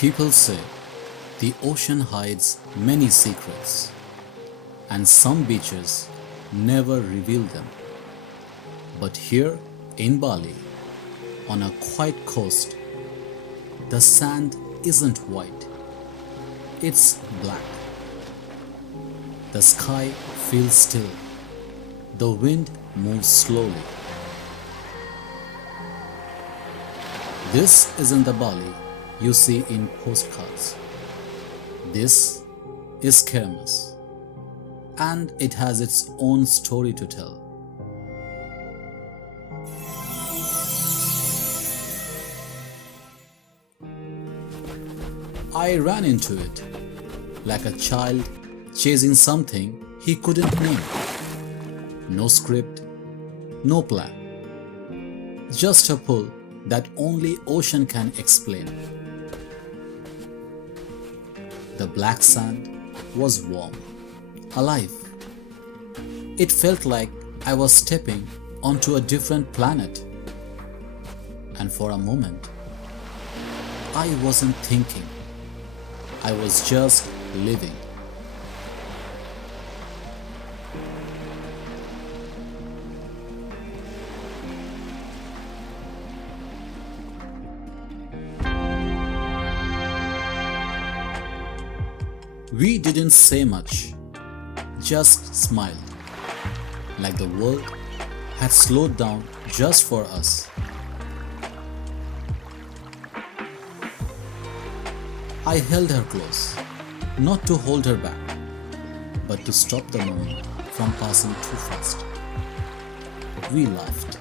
People say the ocean hides many secrets, and some beaches never reveal them. But here in Bali, on a quiet coast, the sand isn't white, it's black. The sky feels still, the wind moves slowly. This isn't the Bali you see in postcards. This is Keramas, and it has its own story to tell. I ran into it like a child chasing something he couldn't name. No script, no plan, just a pull that only ocean can explain. The black sand was warm, alive. It felt like I was stepping onto a different planet. And for a moment, I wasn't thinking. I was just living. We didn't say much, just smiled, like the world had slowed down just for us. I held her close, not to hold her back, but to stop the moment from passing too fast. We laughed,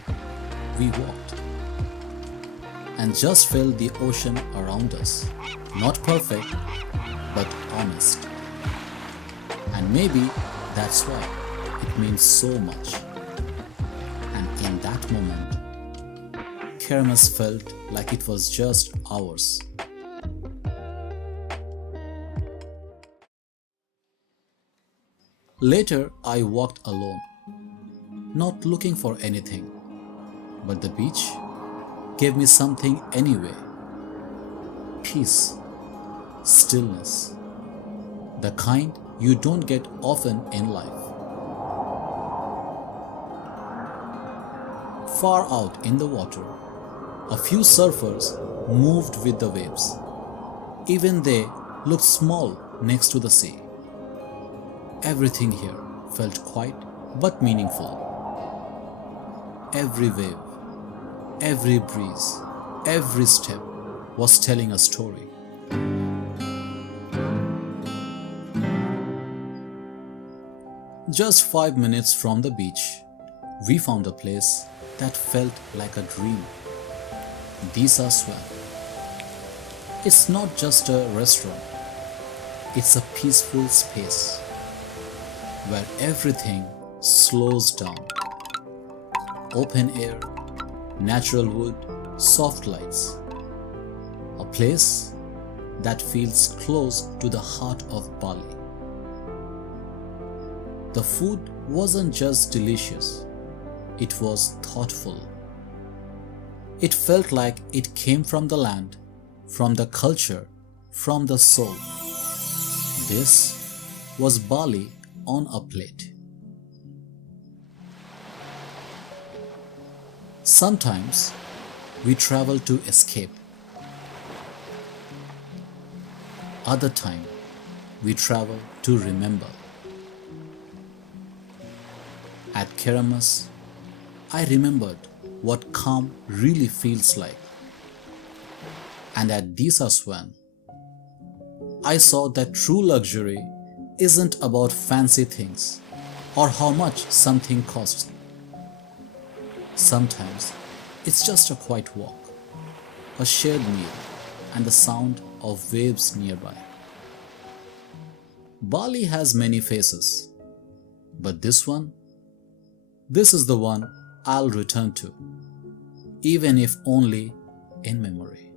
we walked, and just felt the ocean around us, not perfect, but honest. And maybe that's why it means so much. And in that moment, Keramas felt like it was just ours. Later, I walked alone, not looking for anything, but the beach gave me something anyway. Peace, stillness, the kind you don't get often in life. Far out in the water, a few surfers moved with the waves. Even they looked small next to the sea. Everything here felt quiet but meaningful. Every wave, every breeze, every step was telling a story. Just 5 minutes from the beach, we found a place that felt like a dream. Desa Swan. It's not just a restaurant, it's a peaceful space where everything slows down. Open air, natural wood, soft lights. A place that feels close to the heart of Bali. The food wasn't just delicious, it was thoughtful. It felt like it came from the land, from the culture, from the soul. This was Bali on a plate. Sometimes we travel to escape. Other time we travel to remember. At Keramas, I remembered what calm really feels like. And at Desa Swan, I saw that true luxury isn't about fancy things or how much something costs. Sometimes it's just a quiet walk, a shared meal, and the sound of waves nearby. Bali has many faces, but this is the one I'll return to, even if only in memory.